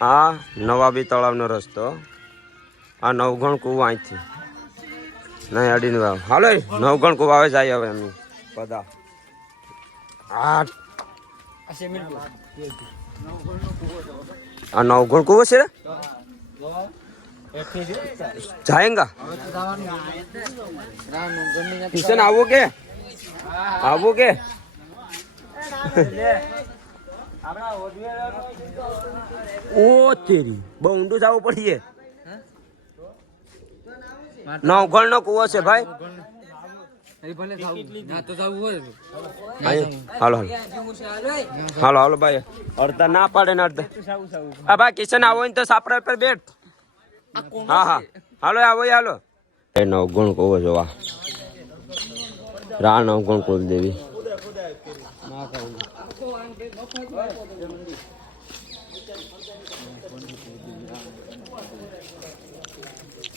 આ નવાબી તળાવનો રસ્તો, આ નવગણ કુવા અહીંથી નહીં અડીને વાવ. હાલો નવગણ કુવા આવે જાય હવે એમની બધા. આ નવગણ કુવો છે જાયંગા કિશન આવું કે ઓ તેરી બહુ ઊંડું જવું પડીએ. નવગણ નો કુવો છે ભાઈ. હાલો હાલો હાલો ભાઈ. અડધા ના પાડે ને અડધા. હા ભાઈ કિશન આવો ને તો સાપડા પર બેઠ. હા હા હાલો આવો હાલો. એ નવગણ કુવો જોવા રા નવગણ કુલદેવી.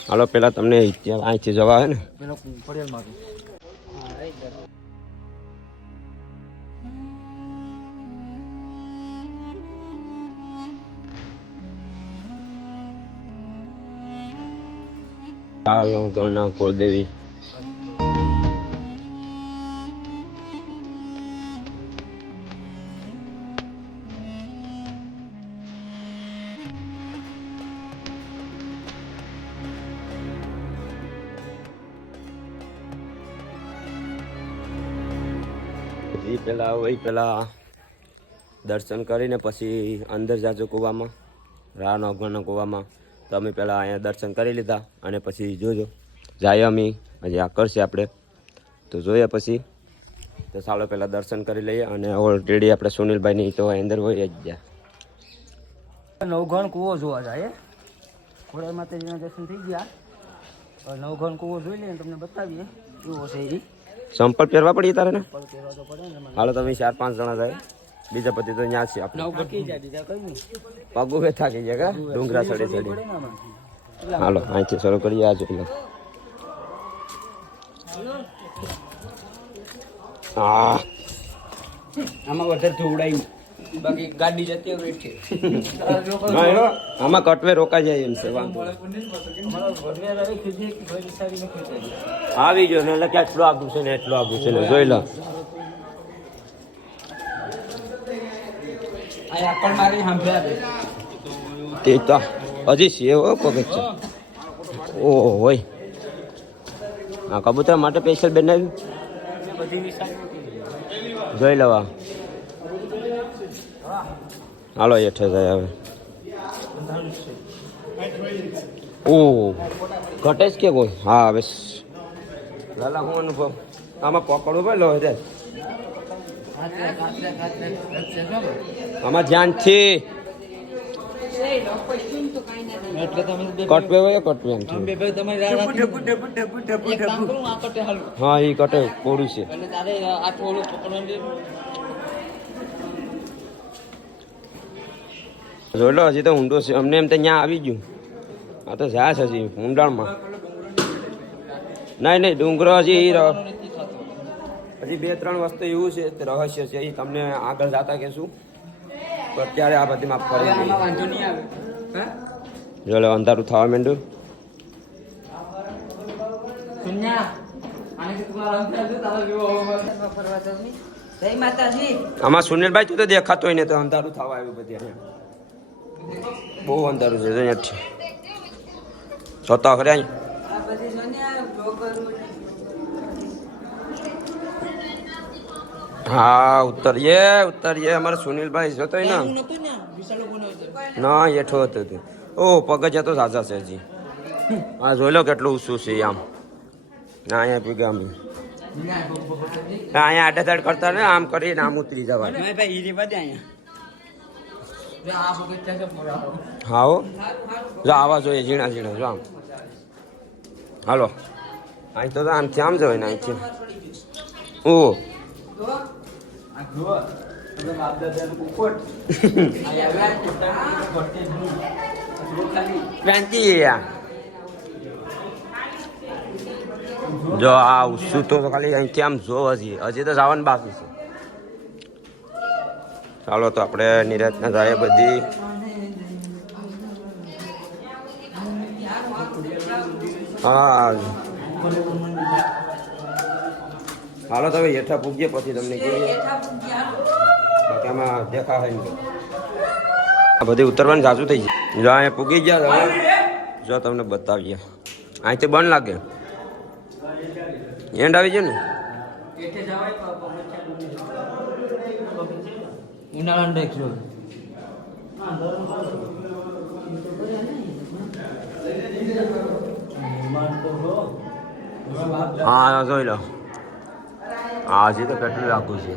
હાલો પેલા તમને અહીંથી જવા આવે ને. નવગણ કુળદેવી. પેલા દર્શન કરીને પછી અંદર જાજો કૂવામાં, રા નવગણના કૂવામાં. તો અમે પહેલાં અહીંયા દર્શન કરી લીધા અને પછી જોજો જાય અમે હજી આ કરશે આપણે તો જોઈએ પછી. તો ચાલો પહેલાં દર્શન કરી લઈએ અને ઓલરેડી આપણે સુનિલભાઈની તો અંદર હોય જ ગયા. નવગણ કૂવો જોવા જાય. ખોડા માતાજીના દર્શન થઈ ગયા. નવગણ કૂવો જોઈ લઈએ તમને બતાવીએ કેવો છે એ. સંપલ પહેરવા પડી તારે ને. હાલો તમે 4-5 જણા જાય. બીજા પછી તો ત્યાં છે આપણે પગું થાકી જાય કા ડુંગરા ચડે ચડી. હાલો અહીંથી શરૂ કરીએ. આ જોઈ લો. હા આમાં વધારે થોડાઈ બાકી ગાડી જતી હોય છે. આમાં કટવે રોકાઈ જાય એમ છે. આવી ગયો ને એટલે કે એટલું આગું છે ને એટલું આગું છે ને જોઈ લો. તે તો હજી સેવ પગત છે. ઓહો હોય આ કબૂતર માટે સ્પેશિયલ બનાવ્યું. જોઈ લેવા. હાલો હેઠે જાય હવે. ઓ ઘટે જ કે કોઈ. હા હવે લાલા હું અનુભવ આમાં પકડવું ભાઈ લો છે આમાં ધ્યાનથી કટવે હોય કટવે એમ. હા એ કટે પોડું છે. જોઈ લો હજી તો ઊંડો છે. અમને એમ તો ત્યાં આવી ગયું. આ તો જાય છે હજી ઊંડાણમાં. નહીં ડુંગરો હજી 2-3 વસ્તુ એવું છે રહસ્ય છે એ તમને આગળ જતા કહેશું. તો અત્યારે આ બધી માફ કરી જો લે અંધારું થવા માંડ્યું. આમાં સુનિલભાઈ તું તો દેખાતો હોય ને તો અંધારું થવા આવ્યું બધી. બહુ અંધારું છે જોતા ખરે. હા ઉતરીએ અમારે સુનિલભાઈ જોતો ને ના હેઠો હતો તું. ઓ પગજ તો સાજા છે હજી. હા જોઈ લો કેટલું ઊંચું છે આમ. ના અહીંયા પીગા અમે અહીંયા આડેધાડ કરતા ને આમ કરીને આમ ઉતરી જવા. હા હો જો આવા જોઈએ ઝીણા ઝીણા જો આમ. હાલો અહીં તો આમથી આમ જવાય ને અહીંથી. ઓ જો આ ઉસું તો ખાલી અહીંથી આમ જો હજી તો જવાનું બાકી છે. ચાલો તો આપણે નિરાતના જાય બધી. હા હાલો તમે હેઠા પૂગીએ પછી તમને કહીએ બાકી આમાં દેખા હોય ને આ બધી ઉતરવાનું જાજુ થઈ જાય જો અહીંયા પૂગી ગયા હવે જો તમને બતાવીએ અહીંથી બંધ લાગે એન્ડ આવી જાય ને હા જોઈ લો હા હજી તો કેટલું આખું છે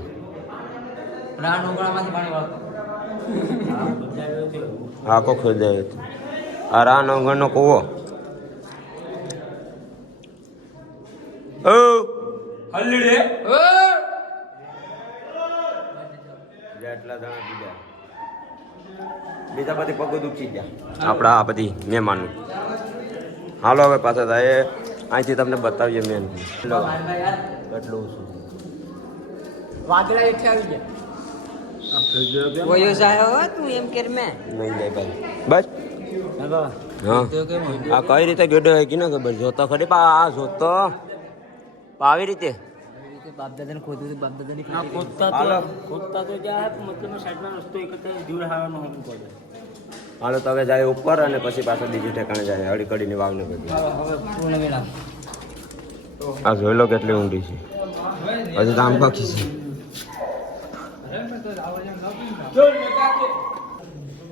આખો ખોદાયો હતો આ રા નવગણનો કૂવો ઓ હલ્લી જેટલા જણા બીજા બીજા બધી પગ દુખી ગયા આપણા આ બધી મહેમાનનું હાલો હવે પાછા થાય અહીંથી તમને બતાવીએ મેન કેટલું શું વાદળા હેઠે આવી ગયા વયો જાય હો તું એમ કેર મેં નહીં જાય ભાઈ બસ હા આ કઈ રીતે ગેડો હોય કે ના ખબર જોતો ખરી પા આ જોતો આવી રીતે બાપ દાદા ને ખોદું બાપ દાદા ની ખોદતા તો જાય મતલબ સાઈડમાં રસ્તો એક દૂર હાવાનો હમ પડે હાલો તો હવે જાય ઉપર અને પછી પાછા બીજું ઠેકાણે જાય હળી કડીની વાવને બધી હવે પૂર્ણ વિરામ આ જોઈ લો કેટલી ઊંડી છે હજી તો આમ બાકી છે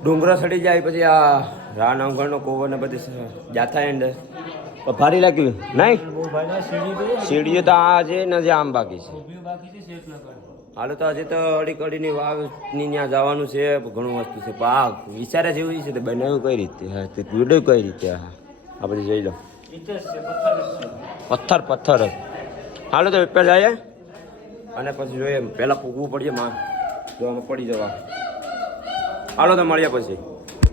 ડુંગરો ચડી જાય પછી આ રા નવગણનો કોવો ને બધી જાથા એન્ડ ભારી લાગ્યું નહીં સીડીઓ તો આ છે ને જે આમ બાકી છે હાલો તો હજી તો અડી કડીની વાવની ત્યાં જવાનું છે ઘણું વસ્તુ છે આ વિચારે જેવું છે તો બનાવ્યું કઈ રીતે હા તે વિડીયો કઈ રીતે હા આ બધી જોઈ લો પથ્થર જ હાલો તો ઉપર જઈએ અને પછી જોઈએ પહેલાં પૂગવું પડશે માં જોવામાં પડી જવા હાલો તો મળ્યા પછી